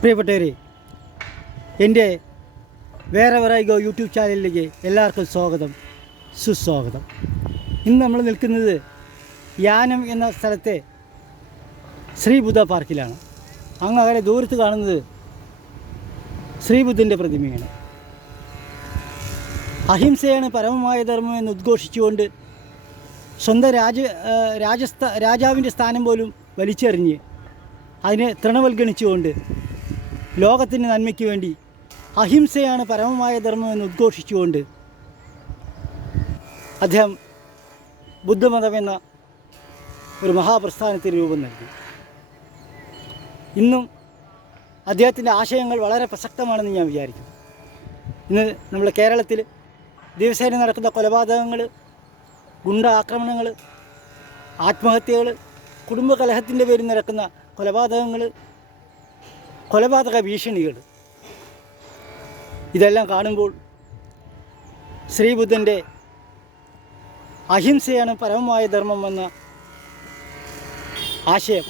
പ്രിയപ്പെട്ടവരെ എന്റെ വേറെ വെറൈഗോ യൂട്യൂബ് ചാനലിലേക്ക് എല്ലാവർക്കും സ്വാഗതം സുസ്വാഗതം. ഇന്ന് നമ്മൾ നിൽക്കുന്നത് യാനം എന്ന സ്ഥലത്തെ ശ്രീബുദ്ധ പാർക്കിലാണ്. അങ്ങ് അകലെ ദൂരത്ത് കാണുന്നത് ശ്രീബുദ്ധന്റെ പ്രതിമയാണ്. അഹിംസയാണ് പരമമായ ധർമ്മം എന്ന് ഉദ്ഘോഷിച്ചുകൊണ്ട് സ്വന്തം രാജ രാജസ്ഥ രാജാവിന്റെ സ്ഥാനം പോലും വലിച്ചെറിഞ്ഞ് അതിനെ തൃണവൽഗണിച്ചുകൊണ്ട് ലോകത്തിന്റെ നന്മയ്ക്ക് വേണ്ടി അഹിംസയാണ് പരമമായ ധർമ്മം എന്ന് ഉദ്ഘോഷിച്ചുകൊണ്ട് അദ്ദേഹം ബുദ്ധമതം എന്ന ഒരു മഹാപ്രസ്ഥാനത്തിന് രൂപം നൽകി. ഇന്നും അദ്ദേഹത്തിന്റെ ആശയങ്ങൾ വളരെ പ്രസക്തമാണെന്ന് ഞാൻ വിചാരിക്കുന്നു. ഇന്ന് നമ്മുടെ കേരളത്തിൽ ദിവസേന നടക്കുന്ന കൊലപാതകങ്ങൾ ഗുണ്ട ആക്രമണങ്ങൾ ആത്മഹത്യകൾ കുടുംബകലഹത്തിന്റെ പേരിൽ നടക്കുന്ന കൊലപാതകങ്ങൾ കൊലപാതക ഭീഷണികൾ. ഇതെല്ലാം കാണുമ്പോൾ ശ്രീബുദ്ധന്റെ അഹിംസയാണ് പരമമായ ധർമ്മം എന്ന ആശയം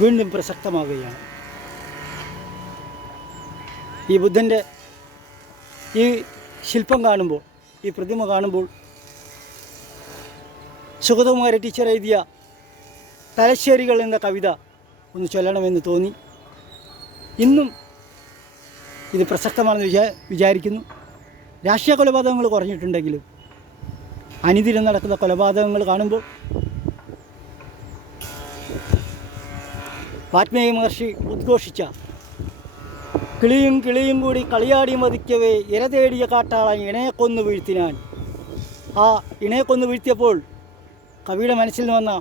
വീണ്ടും പ്രസക്തമാവുകയാണ്. ഈ ബുദ്ധന്റെ ഈ ശില്പം കാണുമ്പോൾ ഈ പ്രതിമ കാണുമ്പോൾ സുഗതകുമാരി ടീച്ചർ എഴുതിയ തലശ്ശേരികൾ എന്ന കവിത ഒന്ന് ചൊല്ലണമെന്ന് തോന്നി. ഇന്നും ഇത് പ്രസക്തമാണെന്ന് വിചാ വിചാരിക്കുന്നു. രാഷ്ട്രീയ കൊലപാതകങ്ങൾ കുറഞ്ഞിട്ടുണ്ടെങ്കിലും അനിതിരം നടക്കുന്ന കൊലപാതകങ്ങൾ കാണുമ്പോൾ വാത്മീകി മഹർഷി ഉദ്ഘോഷിച്ച കിളിയും കിളിയും കൂടി കളിയാടി മതിക്കവേ ഇര തേടിയ കാട്ടാളൻ ഇണയെ കൊന്നു വീഴ്ത്തിനാൻ. ആ ഇണയെ കൊന്നു വീഴ്ത്തിയപ്പോൾ കവിയുടെ മനസ്സിൽ വന്ന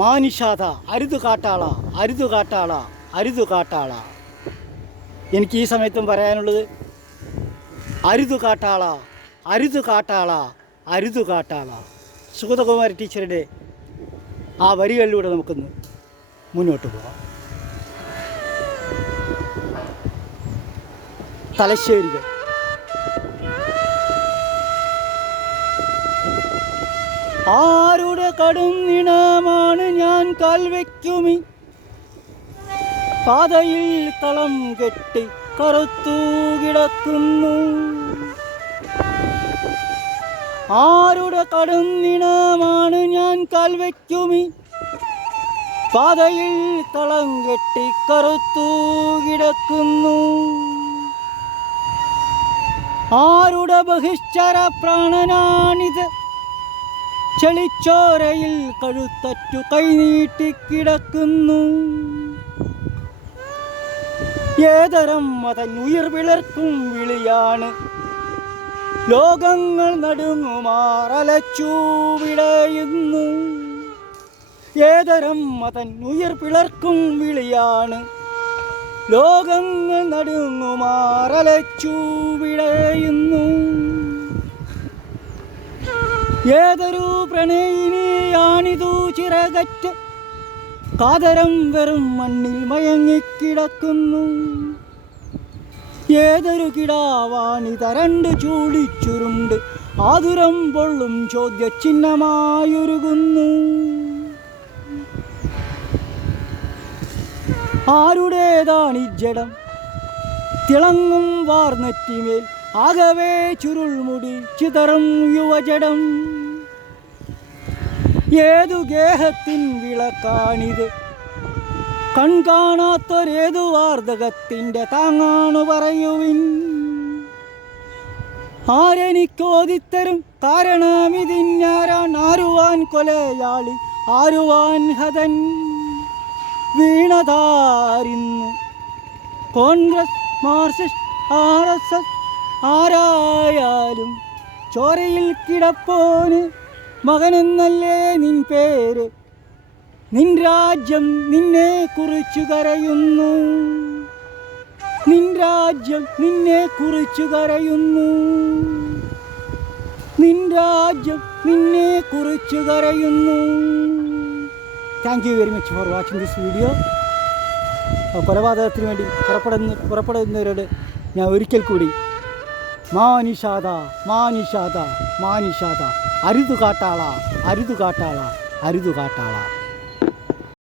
മാനിഷാത അരുതു കാട്ടാള അരുതു കാട്ടാള അരുതു കാട്ടാള. എനിക്ക് ഈ സമയത്തും പറയാനുള്ളത് അരുതു കാട്ടാള അരുതു കാട്ടാള അരുതു കാട്ടാള. സുഗതകുമാരി ടീച്ചറുടെ ആ വരികളിലൂടെ നമുക്കൊന്ന് മുന്നോട്ട് പോകാം തലശ്ശേരികൾ. ആരുടെ കടും നിണമാണ് ഞാൻ കാൽവയ്ക്കുമി പാതയിൽ തളം കെട്ടി കറുത്തു കിടക്കുന്നു. ആരുടെ കടും നിണമാണ് ഞാൻ കാൽവയ്ക്കുമി പാതയിൽ തളം കെട്ടി കറുത്തു കിടക്കുന്നു. ആരുടെ ബഹിഷ്ചര പ്രാണനാണിത്? ചെളിച്ചോരയിൽ കഴുത്തറ്റു കൈനീട്ടിക്കിടക്കുന്നു ഏതരം മതഞ്ഞുയിർ വിളർക്കും വിളിയാണ്. ലോകങ്ങൾ നടുങ്ങുമാറലച്ചു വിളയുന്നു ഏതരം മതഞ്ഞുയിർ പിളർക്കും വിളിയാണ്. ലോകങ്ങൾ നടുങ്ങുമാറലച്ചു വിളയുന്നു ഏതൊരു പ്രണയിനിയാണിതു ചിറകറ്റ് കാതരം വെറും മണ്ണിൽ മയങ്ങിക്കിടക്കുന്നു. ഏതൊരു കിടാവാണി തരണ്ട് ചൂടിച്ചുരുണ്ട് ആതുരം പൊള്ളും ചോദ്യചിഹ്നമായുരുകുന്നു. ആരുടേതാണ് ജഡം? തിളങ്ങും വാർന്നെറ്റിമേൽ ആകവേ ചുരുൾമുടി ചിതറും യുവജടം ഏതു ഗേഹത്തിൻ വിളക്കാണിത്? കൺകാണാത്തൊരേതു വാർദ്ധകത്തിന്റെ താങ്ങാണു പറയുവിൻ. ആരെനിക്കോതിത്തരും കാരണമിതിഞ്ഞാരാൻ ആരുവാൻ കൊലയാളി ആരുവാൻ ഹതൻ? വീണതാരിന്ന് Congress Marxist R S S ആരായാലും ചോരയിൽ കിടപ്പോന് മകനെന്നല്ലേ നിൻ പേര്? നിൻ രാജ്യം നിന്നെ കുറിച്ചു കരയുന്നു. നിൻ രാജ്യം നിന്നെ കുറിച്ചു കരയുന്നു. നിൻ രാജ്യം നിന്നെ കുറിച്ചു കരയുന്നു. Thank you very much for watching this video കൊലപാതകത്തിന് വേണ്ടി പുറപ്പെടുന്ന പുറപ്പെടുന്നവരോട് ഞാൻ ഒരിക്കൽ കൂടി മാനിഷാദ മാനിഷാദ മാനിഷാദ അരുതു കാട്ടാള അരുതു കാട്ടാള അരുതു കാട്ടാള